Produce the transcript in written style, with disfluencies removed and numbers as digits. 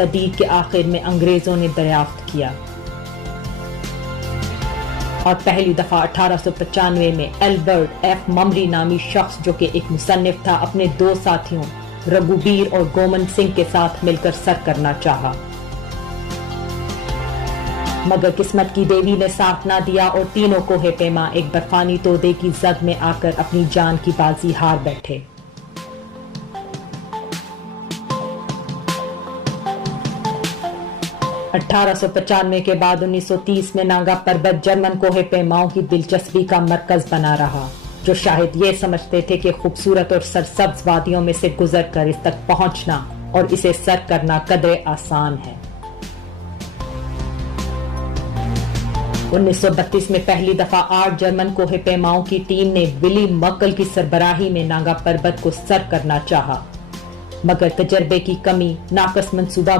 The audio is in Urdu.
صدی کے آخر میں انگریزوں نے دریافت کیا اور پہلی دفعہ 1895 میں البرٹ ایف ممری نامی شخص جو کہ ایک مصنف تھا اپنے 2 ساتھیوں رگھوبیر اور گومند سنگھ کے ساتھ مل کر سر کرنا چاہا، مگر قسمت کی دیوی نے ساتھ نہ دیا اور تینوں کوہ پیما ایک برفانی تودے کی زد میں آ کر اپنی جان کی بازی ہار بیٹھے۔ 1895 کے بعد 1930 میں ناگا پربت جرمن کوہ پیماؤں کی دلچسپی کا مرکز بنا رہا، جو شاہد یہ سمجھتے تھے کہ خوبصورت اور سرسبز وادیوں میں سے گزر کر اس تک پہنچنا اور اسے سر کرنا قدرے آسان ہے۔ 1932 میں پہلی دفعہ 8 جرمن کوہ پیماؤں کی ٹیم نے ولی مکل کی سربراہی میں ناگا پربت کو سر کرنا چاہا، مگر تجربے کی کمی، ناقص منصوبہ